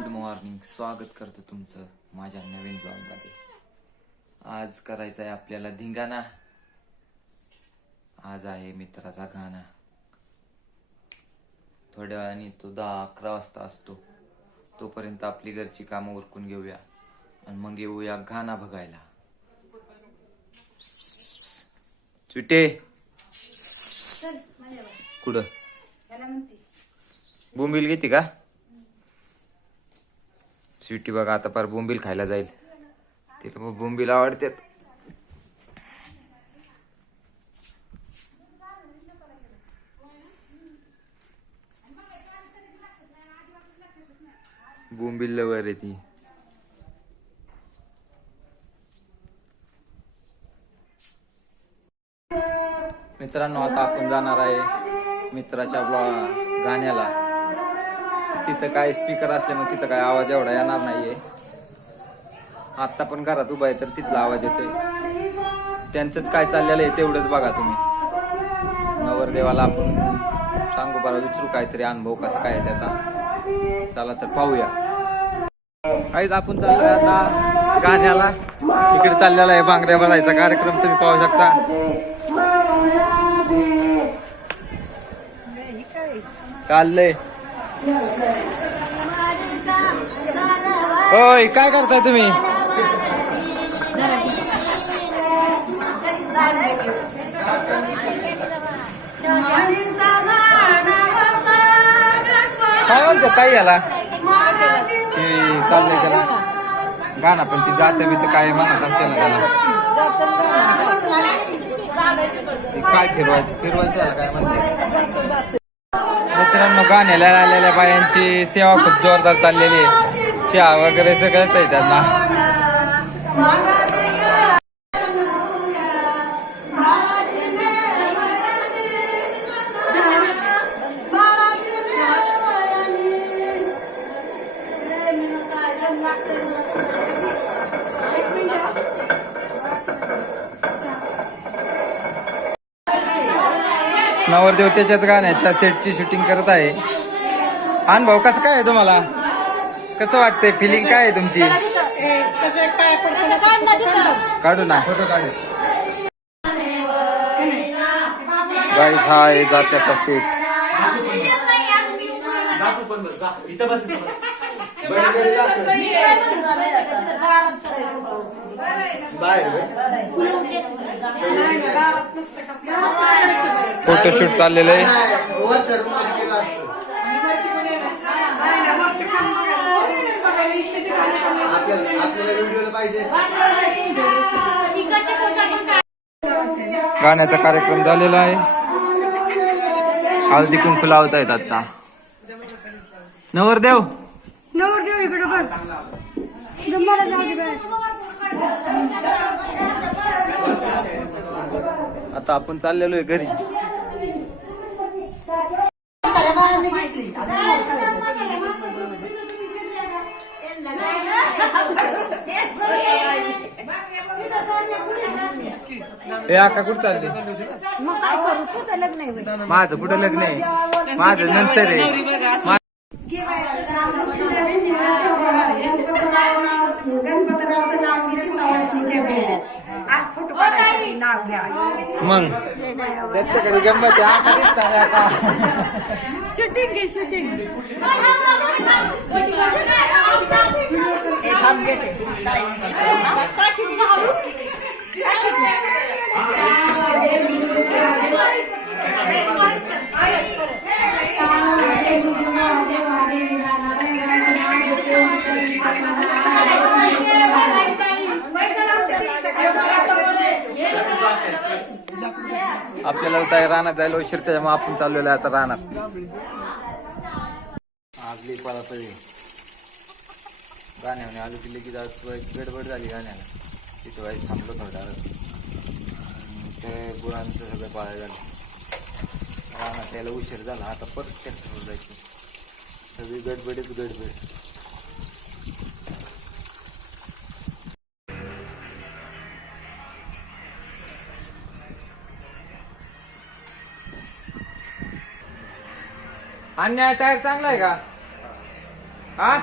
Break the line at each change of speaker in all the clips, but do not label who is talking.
Good morning स्वागत करतो तुमचं माझ्या नवीन ब्लॉगमध्ये. आज करायचं आहे आपल्याला धिंगाणा. आज आहे मित्राचा गाणा थोड्या वेळाने तो दहा अकरा वाजता असतो. तोपर्यंत आपली घरची कामं उरकून घेऊया. आणि मग येऊया गाणा बघायला. चुटे. कुठं? बोंबील घेते का? स्वीटी बघा आता पार बोंबील खायला जाईल. तिला मग बोंबील आवडतात. बोंबील लवर आहे ती. मित्रांनो आता आपण जाणार आहे मित्राच्या गाण्याला. तिथं काय स्पीकर असल्यामुळे तिथं काय आवाज एवढा येणार नाहीये. आत्ता पण घरात उभा आहे तर तिथला आवाज येतोय. त्यांचंच काय चाललेलं आहे तेवढंच बघा तुम्ही. नवरदेवाला आपण सांगू बरं विचारू काहीतरी अनुभव कसा काय आहे त्याचा. चला तर पाहूया. काहीच आपण चाललोय आता गाण्याला. तिकडे चाललेला आहे बांगड्या भरायचा कार्यक्रम तुम्ही पाहू शकता. चाललंय. होय काय करताय तुम्ही? काय म्हणतो काय याला? चाललंय त्याला. गाणं पण ती जात बी काय म्हणत असते ना त्याला. काय फिरवायचं? फिरवायचं काय म्हणते? मित्रांनो गाण्याला आलेल्या बायांची सेवा खूप जोरदार चाललेली आहे. चहा वगैरे सगळंच आहे त्यांना. नवरदेव त्याच्याच गाण्याच्या सेटची शूटिंग करत आहे अनुभव कसं काय आहे तुम्हाला कसं वाटतंय फिलिंग काय आहे तुमची काढू ना गाईस हा आहे जात्याचा सेट फोटोशूट चाललेलं आहे. गाण्याचा कार्यक्रम झालेला आहे. हळदी कुंकू लावत आहेत आता. नवरदेव.
नवरदेव इकडे बघ. इकडं मला जाऊ दे
आता हे आका कुठं चालले
मग काय करू तू तर लग्न आहे बाई.
माझं कुठं लग्न आहे माझं नंतर आहे मा-
गणपतरावचं नाव घेते सवासणीच्या वेळेत आज फोटो काढायसाठी नाव घ्या
मग त्याच्याकडे गंमत आहे आका दिसता नाही आता
शूटिंग घे शूटिंग
आपल्याला काय रानात जायला उशीर त्याच्यामुळे आपण चाललेलो आहे आता रानात. आजली पळत गाण्याने आलो की लगेच आज वाईट गडबड झाली गाण्याला. तिथं वाईट थांबलो थोडा ते गुरांचं सगळं पाळायला झालं. रानात यायला उशीर झाला. आता परत ट्रॅक्टरवर जायचं. सगळी गडबडीत गडबड. अन्याय टायर चांगला आहे का? हा?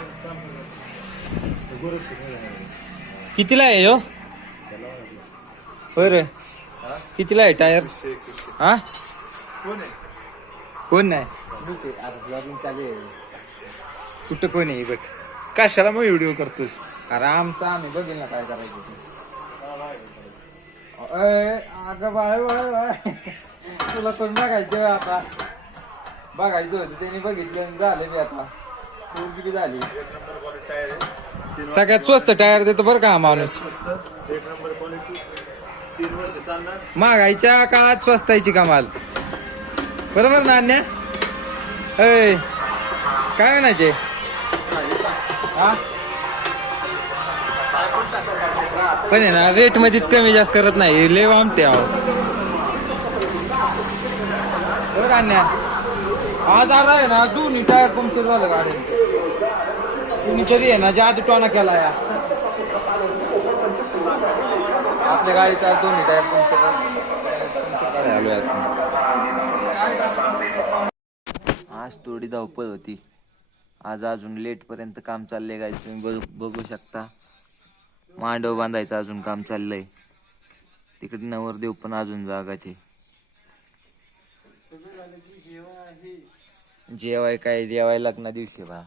कितीला आहे हो? होय रे. कितीला आहे टायर हा? कोण नाही कुठं कोण आहे बघ.
कशाला मग व्हिडिओ करतोस?
अरे आमचा आम्ही बघेल ना काय करायचं ते. अय, अगं बाय बाय बाय. तुला कोण बघायचं आता? बघायचं होतं त्यांनी बघितलं झालं बी आता. पोरगी बी झाली. सगळ्यात स्वस्त टायर देतो बरं का हा माणूस.
एक नंबर क्वालिटी तीन वर्ष चालणार.
महागाईच्या काळात स्वस्तायची कमाल. बरोबर ना अन्या? काय म्हणायचे? हा? पण आहे ना रेट मध्येच कमी जास्त करत नाही. लय आमटे आहो. बरं अन्या. आज आला आहे ना दोन्ही टायर पंक्चर झालं गाडी तुम्ही तरी आहे ना जादू टोना केला या. आपल्या गाडीचा दोन्ही टायर पंक्चर आलो आज थोडी धावपळ होती. आज अजून लेट पर्यंत काम चाललंय गाडी तुम्ही बघू बघू शकता. मांडव बांधायचं अजून काम चाललंय. तिकडे नवरदेव पण अजून जागाचे. जेवाय काय? जेवाय लग्ना दिवशी बा.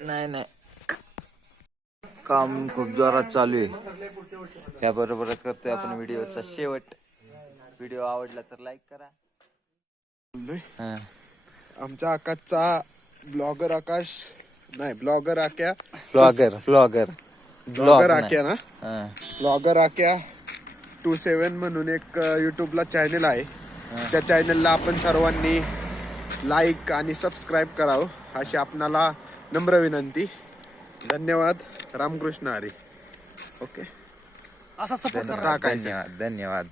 नाही नाही. काम खूप जोरात चालू आहे. त्याबरोबरच करतोय आपण व्हिडिओचा शेवट. व्हिडिओ आवडला तर लाईक करा.
आमच्या आकाशचा ब्लॉगर आकाश नाही blogger Akya.
Vlogger vlogger
blogger Akya ना?
हा.
ब्लॉगर आक्या टू सेवन म्हणून एक युट्यूबला चॅनल आहे. त्या चॅनलला आपण सर्वांनी लाईक आणि सबस्क्राईब करावं अशी आपणाला नम्र विनंती. धन्यवाद. रामकृष्ण हरी. ओके
धन्यवाद.
टाकायचं.
धन्यवाद धन्यवाद.